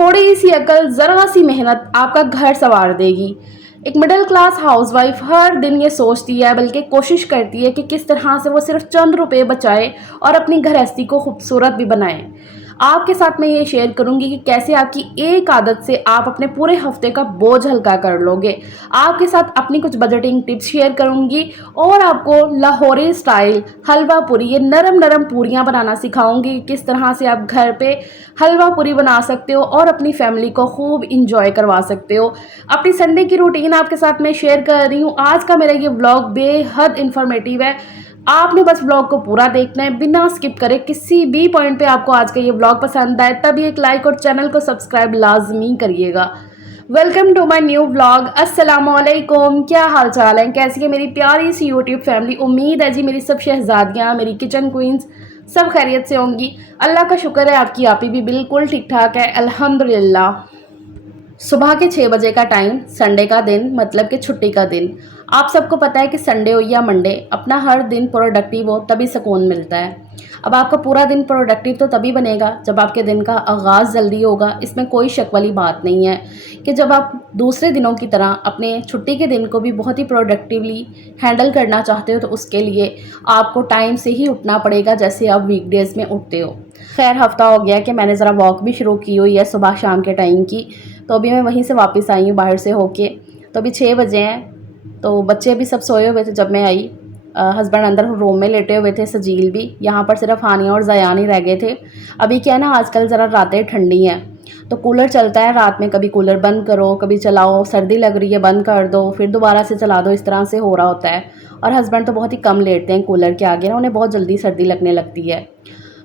थोड़ी सी अकल, ज़रा सी मेहनत आपका घर संवार देगी। एक मिडिल क्लास हाउसवाइफ हर दिन ये सोचती है, बल्कि कोशिश करती है कि किस तरह से वो सिर्फ चंद रुपए बचाए और अपनी गृहस्थी को खूबसूरत भी बनाए। आपके साथ मैं ये शेयर करूंगी कि कैसे आपकी एक आदत से आप अपने पूरे हफ्ते का बोझ हल्का कर लोगे। आपके साथ अपनी कुछ बजटिंग टिप्स शेयर करूंगी और आपको लाहौरी स्टाइल हलवा पूरी, ये नरम नरम पूरियां बनाना सिखाऊंगी। किस तरह से आप घर पे हलवा पूरी बना सकते हो और अपनी फैमिली को खूब इंजॉय करवा सकते हो। अपनी संडे की रूटीन आपके साथ मैं शेयर कर रही हूँ। आज का मेरा ये व्लॉग बेहद इंफॉर्मेटिव है। आपने बस व्लॉग को पूरा देखना है बिना स्किप करे। किसी भी पॉइंट पे आपको आज का ये व्लॉग पसंद आए तभी एक लाइक और चैनल को सब्सक्राइब लाजमी करिएगा। Welcome to my new vlog. अस्सलामुअलैकुम, क्या हाल चाल है, कैसी है मेरी प्यारी सी यूट्यूब फैमिली। उम्मीद है जी मेरी सब शहजादियाँ, मेरी किचन क्वींस सब खैरियत से होंगी। अल्लाह का शुक्र है आपकी आपी भी बिल्कुल ठीक ठाक है, अल्हम्दुलिल्लाह। सुबह के 6 बजे का टाइम, संडे का दिन मतलब कि छुट्टी का दिन। आप सबको पता है कि संडे हो या मंडे, अपना हर दिन प्रोडक्टिव हो तभी सुकून मिलता है। अब आपका पूरा दिन प्रोडक्टिव तो तभी बनेगा जब आपके दिन का आगाज़ जल्दी होगा। इसमें कोई शक वाली बात नहीं है कि जब आप दूसरे दिनों की तरह अपने छुट्टी के दिन को भी बहुत ही प्रोडक्टिवली हैंडल करना चाहते हो तो उसके लिए आपको टाइम से ही उठना पड़ेगा, जैसे आप वीकडेज़ में उठते हो। खैर, हफ्ता हो गया कि मैंने ज़रा वॉक भी शुरू की हुई है सुबह शाम के टाइम की। तो अभी मैं वहीं से वापस आई हूँ बाहर से होके। तो अभी 6 बजे हैं, तो बच्चे भी सब सोए हुए थे जब मैं आई। हस्बैंड अंदर रूम में लेटे हुए थे, सजील भी। यहाँ पर सिर्फ हानिया और ज़यान ही रह गए थे। अभी क्या है ना, आजकल ज़रा रातें ठंडी हैं तो कूलर चलता है रात में। कभी कूलर बंद करो, कभी चलाओ, सर्दी लग रही है बंद कर दो, फिर दोबारा से चला दो, इस तरह से हो रहा होता है। और हस्बैंड तो बहुत ही कम लेटते हैं कूलर के आगे ना, उन्हें बहुत जल्दी सर्दी लगने लगती है।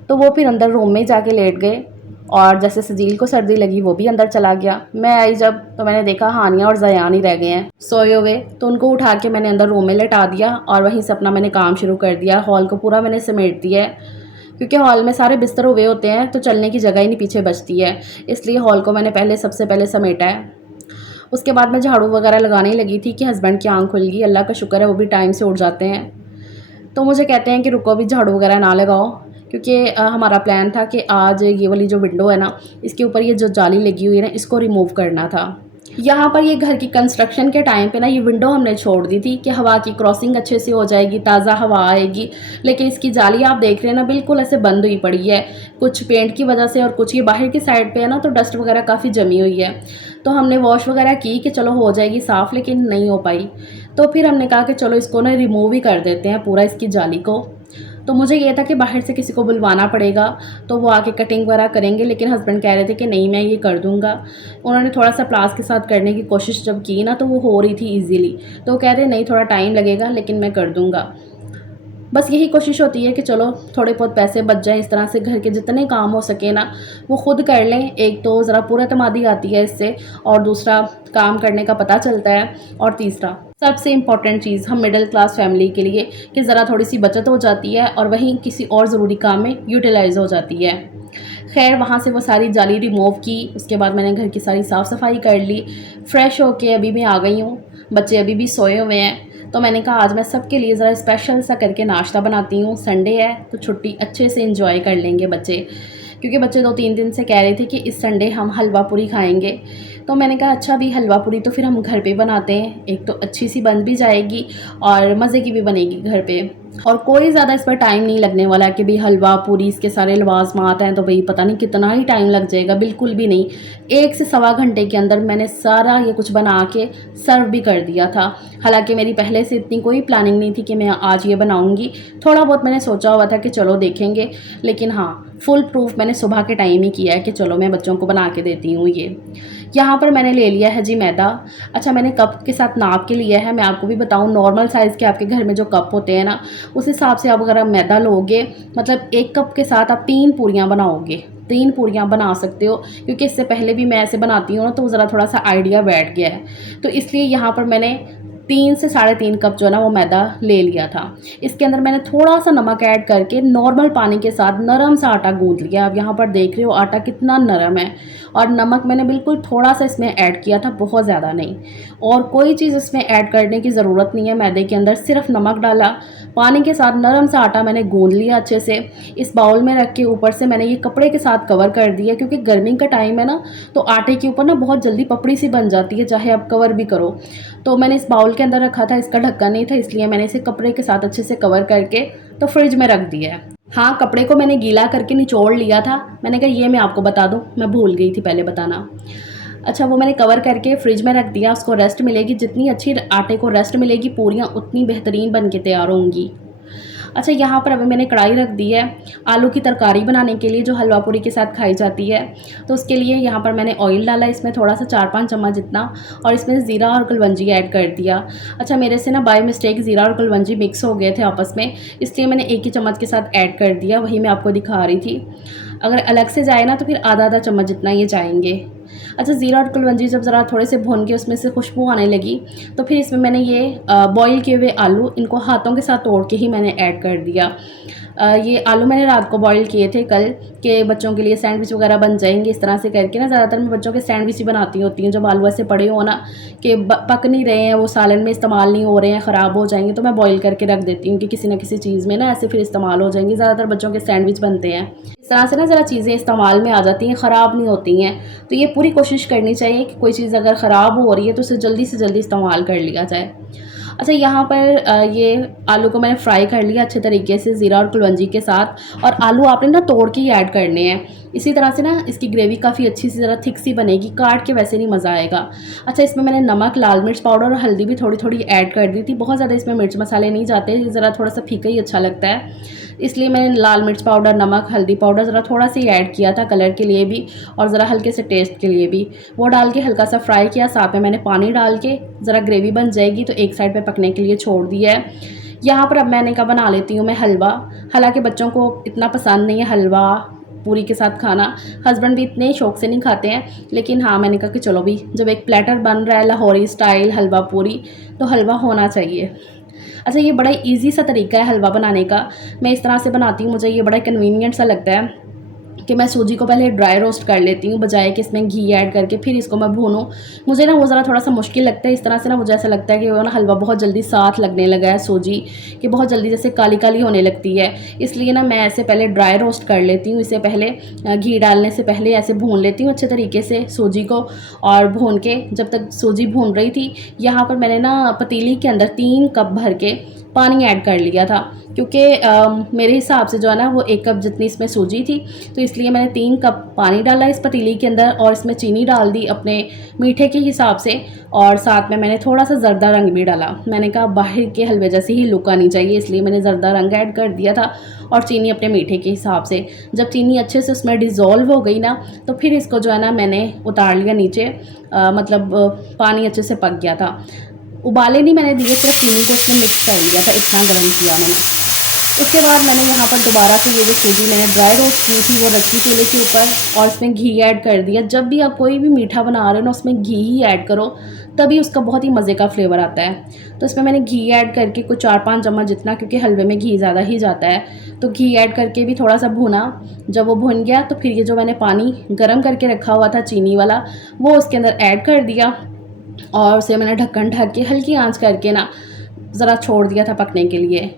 तो वो फिर अंदर रूम में ही जाके लेट गए और जैसे सजील को सर्दी लगी वो भी अंदर चला गया। मैं आई जब तो मैंने देखा हानिया और ज़यान ही रह गए हैं सोए हुए। तो उनको उठा के मैंने अंदर रूम में लेटा दिया और वहीं से अपना मैंने काम शुरू कर दिया। हॉल को पूरा मैंने समेट दिया है क्योंकि हॉल में सारे बिस्तर हुए होते हैं तो चलने की जगह ही नहीं पीछे बचती है, इसलिए हॉल को मैंने सबसे पहले समेटा है। उसके बाद मैं झाड़ू वगैरह लगाने लगी थी कि हस्बैंड की आँख खुल गई। अल्लाह का शुक्र है वो भी टाइम से उठ जाते हैं। तो मुझे कहते हैं कि रुको अभी झाड़ू वगैरह ना लगाओ, क्योंकि हमारा प्लान था कि आज ये वाली जो विंडो है ना, इसके ऊपर ये जो जाली लगी हुई है ना, इसको रिमूव करना था। यहाँ पर ये घर की कंस्ट्रक्शन के टाइम पे ना ये विंडो हमने छोड़ दी थी कि हवा की क्रॉसिंग अच्छे से हो जाएगी, ताज़ा हवा आएगी। लेकिन इसकी जाली आप देख रहे हैं ना, बिल्कुल ऐसे बंद हुई पड़ी है, कुछ पेंट की वजह से और कुछ ये बाहर की साइड पे है ना, तो डस्ट वगैरह काफ़ी जमी हुई है। तो हमने वॉश वगैरह की कि चलो हो जाएगी साफ़, लेकिन नहीं हो पाई। तो फिर हमने कहा कि चलो इसको ना रिमूव ही कर देते हैं पूरा, इसकी जाली को। तो मुझे ये था कि बाहर से किसी को बुलवाना पड़ेगा तो वो आके कटिंग वगैरह करेंगे, लेकिन हस्बैंड कह रहे थे कि नहीं मैं ये कर दूंगा। उन्होंने थोड़ा सा प्लास के साथ करने की कोशिश जब की ना तो वो हो रही थी इजीली, तो वो कह रहे नहीं थोड़ा टाइम लगेगा लेकिन मैं कर दूंगा। बस यही कोशिश होती है कि चलो थोड़े बहुत पैसे बच जाएं, इस तरह से घर के जितने काम हो सके ना वो खुद कर लें। एक तो ज़रा पूरा तमादी आती है इससे, और दूसरा काम करने का पता चलता है, और तीसरा सबसे इम्पॉर्टेंट चीज़ हम मिडिल क्लास फैमिली के लिए कि ज़रा थोड़ी सी बचत हो जाती है और वहीं किसी और ज़रूरी काम में यूटिलाइज हो जाती है। खैर, वहाँ से वो सारी जाली रिमूव की। उसके बाद मैंने घर की सारी साफ़ सफाई कर ली। फ्रेश होके अभी मैं आ गई हूँ। बच्चे अभी भी सोए हुए हैं, तो मैंने कहा आज मैं सबके लिए ज़रा स्पेशल सा करके नाश्ता बनाती हूँ। संडे है तो छुट्टी अच्छे से इंजॉय कर लेंगे बच्चे, क्योंकि बच्चे 2-3 दिन से कह रहे थे कि इस संडे हम हलवा पूरी खाएंगे। तो मैंने कहा अच्छा भी हलवा पूरी तो फिर हम घर पे बनाते हैं, एक तो अच्छी सी बन भी जाएगी और मज़े की भी बनेगी घर पे, और कोई ज़्यादा इस पर टाइम नहीं लगने वाला है कि भाई हलवा पूरी इसके सारे लवाजमात हैं तो भाई पता नहीं कितना ही टाइम लग जाएगा। बिल्कुल भी नहीं, 1 से सवा घंटे के अंदर मैंने सारा ये कुछ बना के सर्व भी कर दिया था। हालांकि मेरी पहले से इतनी कोई प्लानिंग नहीं थी कि मैं आज ये बनाऊंगी, थोड़ा बहुत मैंने सोचा हुआ था कि चलो देखेंगे, लेकिन हाँ फुल प्रूफ मैंने सुबह के टाइम ही किया है कि चलो मैं बच्चों को बना के देती हूँ। ये यहाँ पर मैंने ले लिया है जी मैदा। अच्छा, मैंने कप के साथ नाप के लिया है। मैं आपको भी बताऊँ, नॉर्मल साइज़ के आपके घर में जो कप होते हैं ना, उस हिसाब से आप अगर आप मैदा लोगे, मतलब 1 कप के साथ आप 3 पूरियाँ बनाओगे, 3 पूरियाँ बना सकते हो। क्योंकि इससे पहले भी मैं ऐसे बनाती हूँ ना तो ज़रा थोड़ा सा आइडिया बैठ गया है, तो इसलिए यहाँ पर मैंने 3 से साढ़े 3 कप जो है ना वो मैदा ले लिया था। इसके अंदर मैंने थोड़ा सा नमक ऐड करके नॉर्मल पानी के साथ नरम सा आटा गूंथ लिया। अब यहाँ पर देख रहे हो आटा कितना नरम है, और नमक मैंने बिल्कुल थोड़ा सा इसमें ऐड किया था, बहुत ज़्यादा नहीं। और कोई चीज़ इसमें ऐड करने की ज़रूरत नहीं है मैदे के अंदर, सिर्फ नमक डाला, पानी के साथ नरम सा आटा मैंने गूंथ लिया अच्छे से। इस बाउल में रख के ऊपर से मैंने ये कपड़े के साथ कवर कर दिया, क्योंकि गर्मी का टाइम है ना, तो आटे के ऊपर ना बहुत जल्दी पपड़ी सी बन जाती है, चाहे आप कवर भी करो। तो मैंने इस बाउल के अंदर रखा था, इसका ढक्कन नहीं था, इसलिए मैंने इसे कपड़े के साथ अच्छे से कवर करके तो फ्रिज में रख दिया है। हाँ, कपड़े को मैंने गीला करके निचोड़ लिया था। मैंने कहा ये मैं आपको बता दूँ, मैं भूल गई थी पहले बताना। अच्छा, वो मैंने कवर करके फ्रिज में रख दिया, उसको रेस्ट मिलेगी। जितनी अच्छी आटे को रेस्ट मिलेगी पूरियाँ उतनी बेहतरीन बन के तैयार होंगी। अच्छा, यहाँ पर अभी मैंने कढ़ाई रख दी है आलू की तरकारी बनाने के लिए, जो हलवा पूरी के साथ खाई जाती है। तो उसके लिए यहाँ पर मैंने ऑयल डाला, इसमें थोड़ा सा 4-5 चम्मच जितना, और इसमें ज़ीरा और कलवंजी ऐड कर दिया। अच्छा, मेरे से ना बाय मिस्टेक ज़ीरा और कलवंजी मिक्स हो गए थे आपस में, इसलिए मैंने एक ही चम्मच के साथ ऐड कर दिया, वही मैं आपको दिखा रही थी। अगर अलग से जाए ना तो फिर आधा चम्मच जितना ये जाएंगे। अच्छा, ज़ीरा और कलवंजी जब ज़रा थोड़े से भून के उसमें से खुशबू आने लगी, तो फिर इसमें मैंने ये बॉईल किए हुए आलू, इनको हाथों के साथ तोड़ के ही मैंने ऐड कर दिया। ये आलू मैंने रात को बॉईल किए थे कल, के बच्चों के लिए सैंडविच वगैरह बन जाएंगे इस तरह से करके ना। ज़्यादातर मैं बच्चों के सैंडविच ही बनाती होती हूँ, जब आलू ऐसे पड़े हो ना कि पक नहीं रहे हैं, वो सालन में इस्तेमाल नहीं हो रहे हैं, ख़राब हो जाएंगे, तो मैं बॉईल करके रख देती हूँ कि किसी न किसी चीज़ में ना ऐसे फिर इस्तेमाल हो जाएंगे। ज़्यादातर बच्चों के सैंडविच बनते हैं इस तरह से ना, ज़रा चीज़ें इस्तेमाल में आ जाती हैं, ख़राब नहीं होती हैं। तो ये पूरी कोशिश करनी चाहिए कि कोई चीज़ अगर ख़राब हो रही है तो उसे जल्दी से जल्दी इस्तेमाल कर लिया जाए। अच्छा, यहाँ पर ये आलू को मैंने फ्राई कर लिया अच्छे तरीके से ज़ीरा और कलवंजी के साथ, और आलू आपने ना तोड़ के ही ऐड करने हैं। इसी तरह से ना इसकी ग्रेवी काफ़ी अच्छी सी ज़रा थिक सी बनेगी, काट के वैसे नहीं मज़ा आएगा। अच्छा, इसमें मैंने नमक, लाल मिर्च पाउडर और हल्दी भी थोड़ी थोड़ी ऐड कर दी थी। बहुत ज़्यादा इसमें मिर्च मसाले नहीं जाते, ज़रा थोड़ा सा फीका ही अच्छा लगता है, इसलिए मैंने लाल मिर्च पाउडर, नमक, हल्दी पाउडर ज़रा थोड़ा सा ही ऐड किया था, कलर के लिए भी और ज़रा हल्के से टेस्ट के लिए भी। वो डाल के हल्का सा फ्राई किया, साथ में मैंने पानी डाल के ज़रा ग्रेवी बन जाएगी तो एक साइड पे पकने के लिए छोड़ दिया है। यहाँ पर अब मैंने क्या बना लेती हूँ मैं हलवा। हालांकि बच्चों को इतना पसंद नहीं है हलवा पूरी के साथ खाना, हस्बैंड भी इतने शौक से नहीं खाते हैं, लेकिन हाँ मैंने कहा कि चलो भी, जब एक प्लेटर बन रहा है लाहौरी स्टाइल हलवा पूरी, तो हलवा होना चाहिए। अच्छा, ये बड़ा ईजी सा तरीका है हलवा बनाने का, मैं इस तरह से बनाती हूँ, मुझे ये बड़ा कन्वीनियंट सा लगता है कि मैं सूजी को पहले ड्राई रोस्ट कर लेती हूँ, बजाय कि इसमें घी ऐड करके फिर इसको मैं भूनूँ। मुझे ना वो ज़रा थोड़ा सा मुश्किल लगता है, इस तरह से ना मुझे ऐसा लगता है कि वो ना हलवा बहुत जल्दी साथ लगने लगा है सूजी, कि बहुत जल्दी जैसे काली काली होने लगती है। इसलिए ना मैं ऐसे पहले ड्राई रोस्ट कर लेती हूँ, इसे पहले घी डालने से पहले ऐसे भून लेती हूँ अच्छे तरीके से सूजी को। और भून के जब तक सूजी भून रही थी, यहाँ पर मैंने ना पतीली के अंदर 3 कप भर के पानी ऐड कर लिया था, क्योंकि मेरे हिसाब से जो है ना वो 1 कप जितनी इसमें सूजी थी, तो इसलिए मैंने 3 कप पानी डाला इस पतीली के अंदर, और इसमें चीनी डाल दी अपने मीठे के हिसाब से, और साथ में मैंने थोड़ा सा ज़र्दा रंग भी डाला। मैंने कहा बाहर के हलवे जैसे ही लुक आनी चाहिए, इसलिए मैंने ज़र्दा रंग ऐड कर दिया था, और चीनी अपने मीठे के हिसाब से। जब चीनी अच्छे से उसमें डिज़ोल्व हो गई ना, तो फिर इसको जो है ना मैंने उतार लिया नीचे, मतलब पानी अच्छे से पक गया था। उबाले नहीं मैंने दिए, सिर्फ चीनी को उसमें मिक्स कर लिया था, इतना गर्म किया मैंने। उसके बाद मैंने यहाँ पर दोबारा से ये जो सूजी मैंने ड्राई रोस्ट की थी वो रखी चूल्हे के ऊपर, और इसमें घी ऐड कर दिया। जब भी आप कोई भी मीठा बना रहे हो ना, उसमें घी ही ऐड करो, तभी उसका बहुत ही मज़े का फ्लेवर आता है। तो इसमें मैंने घी ऐड करके कुछ 4-5 चम्मच जितना, क्योंकि हलवे में घी ज़्यादा ही जाता है, तो घी ऐड करके भी थोड़ा सा भुना। जब वो भुन गया तो फिर ये जो मैंने पानी गर्म करके रखा हुआ था चीनी वाला, वो उसके अंदर ऐड कर दिया, और उसे मैंने ढक्कन ढक के हल्की आंच करके ना ज़रा छोड़ दिया था पकने के लिए।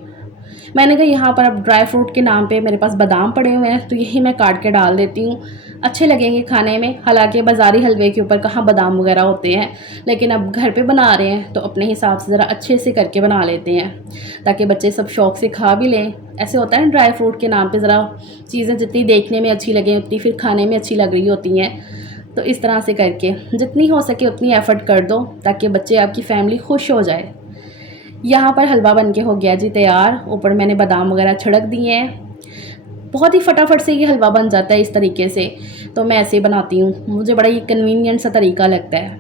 मैंने कहा यहाँ पर अब ड्राई फ्रूट के नाम पे मेरे पास बादाम पड़े हुए हैं, तो यही मैं काट के डाल देती हूँ, अच्छे लगेंगे खाने में। हालांकि बाज़ारी हलवे के ऊपर कहाँ बादाम वगैरह होते हैं, लेकिन अब घर पे बना रहे हैं तो अपने हिसाब से ज़रा अच्छे से करके बना लेते हैं, ताकि बच्चे सब शौक़ से खा भी लें। ऐसे होता है ना, ड्राई फ्रूट के नाम पर ज़रा चीज़ें जितनी देखने में अच्छी लगें उतनी फिर खाने में अच्छी लग रही होती हैं। तो इस तरह से करके जितनी हो सके उतनी एफ़र्ट कर दो, ताकि बच्चे, आपकी फ़ैमिली खुश हो जाए। यहाँ पर हलवा बन के हो गया जी तैयार, ऊपर मैंने बादाम वगैरह छिड़क दिए हैं। बहुत ही फटाफट से ये हलवा बन जाता है इस तरीके से, तो मैं ऐसे ही बनाती हूँ, मुझे बड़ा ही कन्वीनियंट सा तरीका लगता है।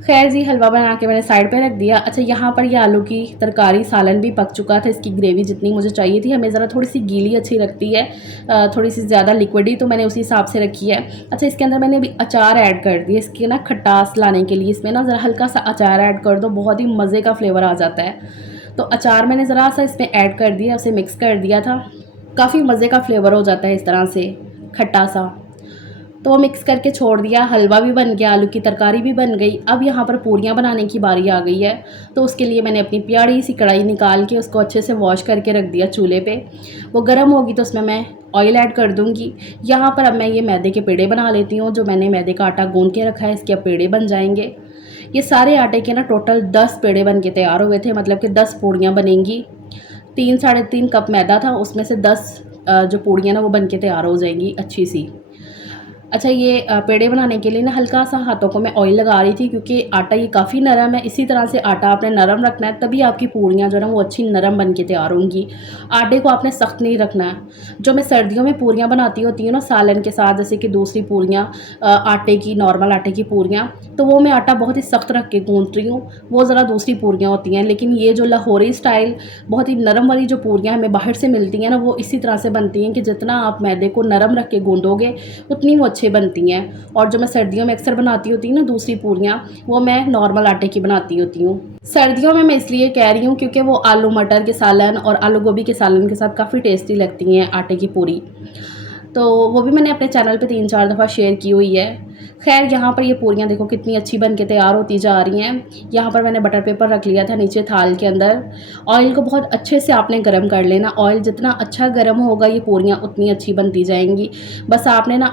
खैर जी, हलवा बना के मैंने साइड पे रख दिया। अच्छा, यहाँ पर ये आलू की तरकारी सालन भी पक चुका था। इसकी ग्रेवी जितनी मुझे चाहिए थी, हमें ज़रा थोड़ी-सी गीली अच्छी लगती है, थोड़ी-सी ज़्यादा लिक्विडी, तो मैंने उसी हिसाब से रखी है। अच्छा, इसके अंदर मैंने अभी अचार ऐड कर दिया, इसके ना खटास लाने के लिए इसमें ना ज़रा हल्का-सा अचार ऐड कर दो, बहुत ही मज़े का फ्लेवर आ जाता है। तो अचार मैंने ज़रा-सा इसमें ऐड कर दिया, उसे मिक्स कर दिया था। काफ़ी मज़े का फ्लेवर हो जाता है इस तरह से, खट्टा-सा। तो वो मिक्स करके छोड़ दिया, हलवा भी बन गया, आलू की तरकारी भी बन गई। अब यहाँ पर पूरियाँ बनाने की बारी आ गई है। तो उसके लिए मैंने अपनी प्यारी सी कढ़ाई निकाल के उसको अच्छे से वॉश करके रख दिया चूल्हे पे। वो गर्म होगी तो उसमें मैं ऑयल ऐड कर दूँगी। यहाँ पर अब मैं ये मैदे के पेड़े बना लेती हूँ, जो मैंने मैदे का आटा गूँध के रखा है, इसके अब पेड़े बन जाएँगे। ये सारे आटे के ना टोटल 10 पेड़े बन के तैयार हुए थे, मतलब कि 10 पूड़ियाँ बनेंगी। 3 साढ़े 3 कप मैदा था, उसमें से 10 जो पूड़ियाँ ना वो बन के तैयार हो जाएंगी अच्छी सी। अच्छा, ये पेड़े बनाने के लिए ना हल्का सा हाथों को मैं ऑयल लगा रही थी, क्योंकि आटा ये काफ़ी नरम है। इसी तरह से आटा आपने नरम रखना है, तभी आपकी पूड़ियाँ जो है ना वो अच्छी नरम बन के तैयार होंगी। आटे को आपने सख्त नहीं रखना है। जो मैं सर्दियों में पूड़ियाँ बनाती होती हूँ ना सालन के साथ, जैसे कि दूसरी पूड़ियाँ आटे की, नॉर्मल आटे की पूड़ियाँ, तो वो मैं आटा बहुत ही सख्त रख के गूँथ रही हूँ, वो ज़रा दूसरी पूड़ियाँ होती हैं। लेकिन ये जो लाहौरी स्टाइल बहुत ही नरम वाली जो पूड़ियाँ हमें बाहर से मिलती हैं ना, वो इसी तरह से बनती हैं कि जितना आप मैदे को नरम रख के गूँधोगे उतनी वो अच्छी बनती हैं। और जो मैं सर्दियों में अक्सर बनाती होती हूँ ना दूसरी पूरियाँ, वो मैं नॉर्मल आटे की बनाती होती हूँ। सर्दियों में मैं इसलिए कह रही हूँ क्योंकि वो आलू मटर के सालन और आलू गोभी के सालन के साथ काफ़ी टेस्टी लगती हैं आटे की पूरी। तो वो भी मैंने अपने चैनल पे 3-4 दफ़ा शेयर की हुई है। ख़ैर, यहाँ पर ये पूरियाँ देखो कितनी अच्छी बन के तैयार होती जा रही हैं। यहाँ पर मैंने बटर पेपर रख लिया था नीचे थाल के अंदर। ऑयल को बहुत अच्छे से आपने गरम कर लेना। ऑयल जितना अच्छा गरम होगा ये पूरियाँ उतनी अच्छी बनती जाएँगी। बस आपने ना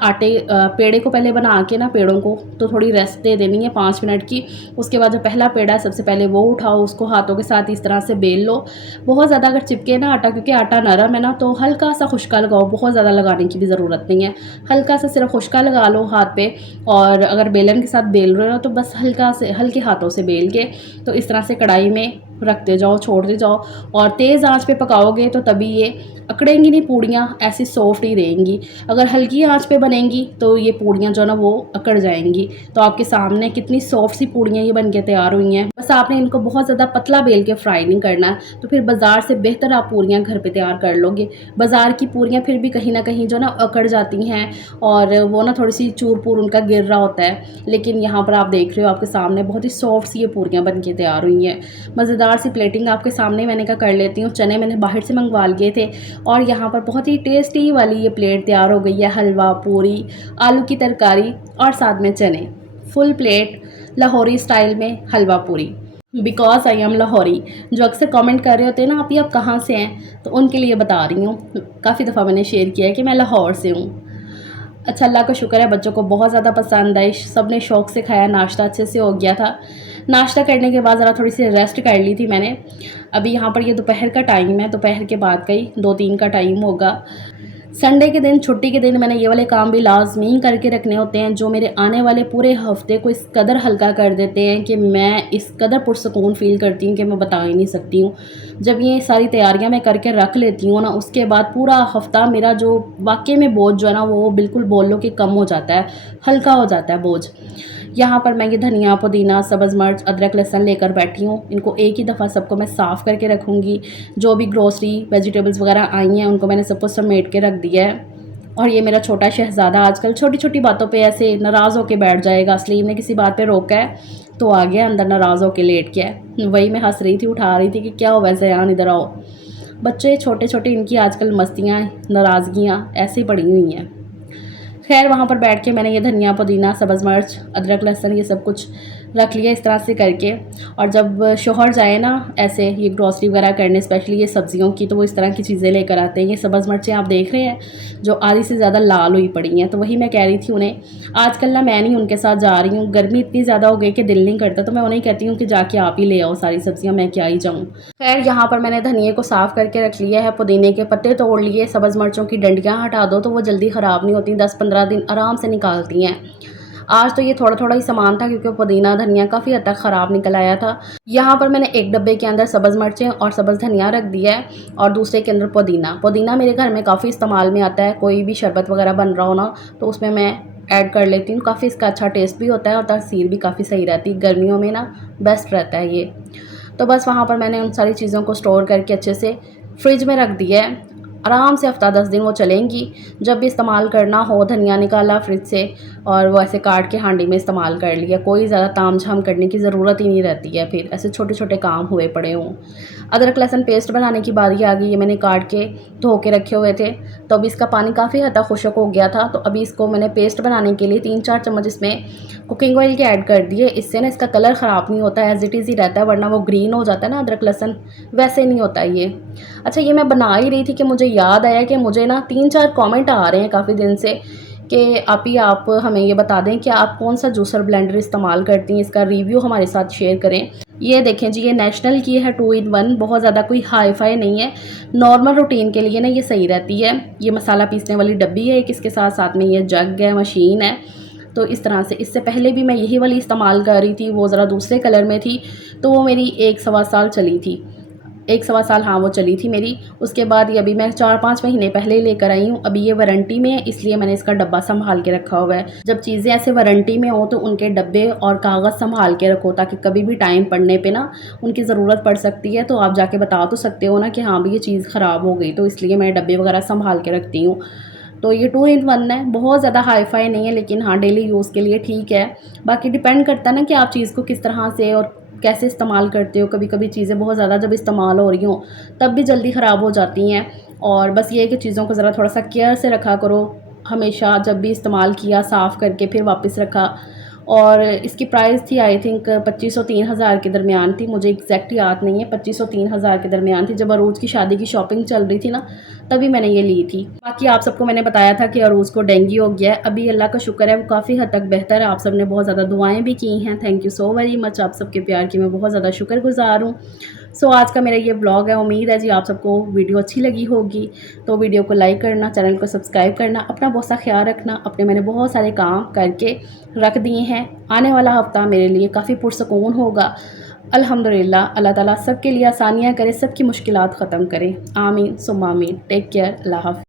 पेड़े को पहले बना के ना पेड़ों को तो थोड़ी रेस्ट दे देनी है 5 मिनट की। उसके बाद जो पहला पेड़ा है सबसे पहले वो उठाओ, उसको हाथों के साथ इस तरह से बेल लो। बहुत ज़्यादा अगर चिपके ना आटा, क्योंकि आटा नरम है ना, तो हल्का सा खुश्का लगाओ, बहुत ज़्यादा लगाने की भी ज़रूरत नहीं है। हल्का सा सिर्फ खुश्का लगा लो हाथ पे, और अगर बेलन के साथ बेल रहे हो तो बस हल्का से हल्के हाथों से बेल के तो इस तरह से कढ़ाई में रखते जाओ, छोड़ते जाओ, और तेज़ आंच पे पकाओगे तो तभी ये अकड़ेंगी नहीं, पूड़ियाँ ऐसी सॉफ्ट ही रहेंगी। अगर हल्की आंच पे बनेंगी तो ये पूड़ियाँ जो है ना वो अकड़ जाएंगी। तो आपके सामने कितनी सॉफ्ट सी पूड़ियाँ ये बन के तैयार हुई हैं। बस आपने इनको बहुत ज़्यादा पतला बेल के फ्राई नहीं करना है, तो फिर बाज़ार से बेहतर आप पूड़ियाँ घर पे तैयार कर लोगे। बाज़ार की पूड़ियाँ फिर भी कहीं ना कहीं जो ना अकड़ जाती हैं, और वो ना थोड़ी सी चूर पूर उनका गिर रहा होता है। लेकिन यहाँ पर आप देख रहे हो आपके सामने बहुत ही सॉफ्ट सी ये पूड़ियाँ बन के तैयार हुई हैं। मज़ेदार सी प्लेटिंग आपके सामने मैंने कहा कर लेती हूँ। चने मैंने बाहर से मंगवा लिए थे, और यहाँ पर बहुत ही टेस्टी वाली ये प्लेट तैयार हो गई है। हलवा, पूरी, आलू की तरकारी और साथ में चने, फुल प्लेट लाहौरी स्टाइल में हलवा पूरी। Because I am Lahori. जो अक्सर कमेंट कर रहे होते हैं ना आप, ये आप कहाँ से हैं, तो उनके लिए बता रही हूँ। काफ़ी दफ़ा मैंने शेयर किया है कि मैं लाहौर से हूँ। अच्छा, अल्लाह का शुक्र है बच्चों को बहुत ज़्यादा पसंद आई, सब ने शौक़ से खाया, नाश्ता अच्छे से हो गया था। नाश्ता करने के बाद ज़रा थोड़ी सी रेस्ट कर ली थी मैंने। अभी यहाँ पर ये दोपहर का टाइम है, दोपहर के बाद का ही 2-3 का टाइम होगा। संडे के दिन, छुट्टी के दिन मैंने ये वाले काम भी लाजमी करके रखने होते हैं, जो मेरे आने वाले पूरे हफ्ते को इस कदर हल्का कर देते हैं कि मैं इस कदर पुरसकून फ़ील करती हूँ कि मैं बता ही नहीं सकती हूँ। जब ये सारी तैयारियां मैं करके रख लेती हूँ ना, उसके बाद पूरा हफ्ता मेरा जो वाकई में बोझ जो है ना वो बिल्कुल बोल लो कि कम हो जाता है, हल्का हो जाता है बोझ। यहाँ पर मैं ये धनिया, पुदीना, सब्ज़ मिर्च, अदरक, लहसुन लेकर बैठी हूँ। इनको एक ही दफ़ा सबको मैं साफ़ करके रखूँगी। जो भी ग्रोसरी वेजिटेबल्स वगैरह आई हैं उनको मैंने सबको समेट के रख दिया है। और ये मेरा छोटा शहज़ादा आजकल छोटी छोटी बातों पे ऐसे नाराज़ होकर बैठ जाएगा। असली ने किसी बात पे रोका है तो आ गया अंदर, नाराज़ होकर लेट गया है। वही मैं हंस रही थी, उठा रही थी कि क्या हो वैसे यान, इधर आओ। बच्चे छोटे छोटे, इनकी आजकल मस्तियाँ, नाराज़गियाँ ऐसे ही पड़ी हुई हैं। खैर, वहाँ पर बैठ के मैंने ये धनिया, पुदीना, सब्ज़ मिर्च, अदरक, लहसुन ये सब कुछ रख लिया इस तरह से करके। और जब शोहर जाए ना ऐसे ये ग्रॉसरी वगैरह करने, स्पेशली ये सब्ज़ियों की, तो वो इस तरह की चीज़ें लेकर आते हैं। ये सब्ज़ मिर्चें आप देख रहे हैं जो आधी से ज़्यादा लाल हुई पड़ी हैं, तो वही मैं कह रही थी उन्हें। आजकल ना मैं नहीं उनके साथ जा रही हूँ, गर्मी इतनी ज़्यादा हो गई कि दिल नहीं करता, तो मैं उन्हें कहती हूँ कि जाके आप ही ले आओ सारी सब्ज़ियाँ, मैं क्या ही जाऊँ। खैर, यहाँ पर मैंने धनिए को साफ़ करके रख लिया है, पुदीने के पत्ते तोड़ लिए, सब्ज़ मिर्चों की डंडियाँ हटा दो तो वो जल्दी ख़राब नहीं होती, 10-15 दिन आराम से निकालती हैं। आज तो ये थोड़ा थोड़ा ही सामान था क्योंकि पुदीना धनिया काफ़ी हद तक ख़राब निकल आया था। यहाँ पर मैंने एक डब्बे के अंदर सब्ज़ मिर्चें और सब्ज़ धनिया रख दिया है, और दूसरे के अंदर पुदीना। पुदीना मेरे घर में काफ़ी इस्तेमाल में आता है, कोई भी शरबत वगैरह बन रहा हो ना तो उसमें मैं ऐड कर लेती हूँ। काफ़ी इसका अच्छा टेस्ट भी होता है और तासीर भी काफ़ी सही रहती है। गर्मियों में ना बेस्ट रहता है ये। तो बस वहाँ पर मैंने उन सारी चीज़ों को स्टोर करके अच्छे से फ्रिज में रख दिया है। आराम से हफ़्ता 10 दिन वो चलेंगी। जब भी इस्तेमाल करना हो, धनिया निकाला फ्रिज से और वो ऐसे काट के हांडी में इस्तेमाल कर लिया। कोई ज़्यादा ताम-झाम करने की ज़रूरत ही नहीं रहती है फिर, ऐसे छोटे-छोटे काम हुए पड़े हों। अदरक लहसुन पेस्ट बनाने की बारी आ गई। ये मैंने काट के धो के रखे हुए थे, तो अभी इसका पानी काफ़ी हद तक खुश्क हो गया था। तो अभी इसको मैंने पेस्ट बनाने के लिए 3-4 चम्मच इसमें कुकिंग ऑयल के ऐड कर दिए। इससे ना इसका कलर ख़राब नहीं होता है, एज़ इट इज़ ही रहता है, वरना वो ग्रीन हो जाता है ना अदरक लहसुन, वैसे नहीं होता ये। अच्छा, ये मैं बना ही रही थी कि मुझे याद आया कि मुझे ना 3-4 कमेंट आ रहे हैं काफ़ी दिन से कि आप हमें ये बता दें कि आप कौन-सा जूसर ब्लेंडर इस्तेमाल करती हैं, इसका रिव्यू हमारे साथ शेयर करें। ये देखें जी, ये नेशनल की है 2 इन 1, बहुत ज़्यादा कोई हाई-फाई नहीं है। नॉर्मल रूटीन के लिए ना ये सही रहती है। ये मसाला पीसने वाली डब्बी है एक, इसके साथ-साथ में ये जग है, मशीन है। तो इस तरह से इससे पहले भी मैं यही वाली इस्तेमाल कर रही थी, वो ज़रा दूसरे कलर में थी, तो वो मेरी 1 सवा साल चली थी। 1 सवा साल हाँ, वो चली थी मेरी। उसके बाद ये अभी मैं 4-5 महीने पहले ही लेकर आई हूँ। अभी ये वारंटी में है, इसलिए मैंने इसका डब्बा सँभाल के रखा हुआ है। जब चीज़ें ऐसे वारंटी में हों तो उनके डब्बे और कागज़ सँभाल के रखो, ताकि कभी भी टाइम पड़ने पे ना उनकी ज़रूरत पड़ सकती है। तो आप जाके बता तो सकते हो ना कि हाँ भई, ये चीज़ ख़राब हो गई, तो इसलिए मैं डब्बे वग़ैरह सँभाल के रखती हूँ। तो ये 2 इन 1 है, बहुत ज़्यादा हाई-फाई नहीं है, लेकिन हाँ, डेली यूज़ के लिए ठीक है। बाकी डिपेंड करता है ना कि आप चीज़ को किस तरह से और कैसे इस्तेमाल करते हो। कभी-कभी चीज़ें बहुत ज़्यादा जब इस्तेमाल हो रही हों, तब भी जल्दी ख़राब हो जाती हैं। और बस ये है कि चीज़ों को ज़रा थोड़ा-सा केयर से रखा करो। हमेशा जब भी इस्तेमाल किया, साफ़ करके फिर वापस रखा। और इसकी प्राइस थी आई थिंक 2500-3000 के दरमियान थी, मुझे एग्जैक्ट याद नहीं है, 2500-3000 के दरमियान थी। जब अरूज की शादी की शॉपिंग चल रही थी ना, तभी मैंने ये ली थी। बाकी आप सबको मैंने बताया था कि अरूज को डेंगू हो गया है। अभी अल्लाह का शुक्र है, वो काफ़ी हद तक बेहतर है। आप सब ने बहुत ज़्यादा दुआएं भी की हैं, thank you so very much. आप सबके प्यार की मैं बहुत ज़्यादा शुक्रगुज़ार हूँ। सो आज का मेरा ये व्लॉग है। उम्मीद है जी आप सबको वीडियो अच्छी लगी होगी। तो वीडियो को लाइक करना, चैनल को सब्सक्राइब करना, अपना बहुत सा ख्याल रखना। अपने मैंने बहुत सारे काम करके रख दिए हैं। आने वाला हफ़्ता मेरे लिए काफ़ी पुरसकून होगा। अल्हम्दुलिल्लाह, अल्लाह ताला सबके लिए आसानियाँ करे, सबकी मुश्किलात ख़त्म करे। आमीन सुम्मा आमीन। टेक केयर, अल्लाह हाफ़िज़।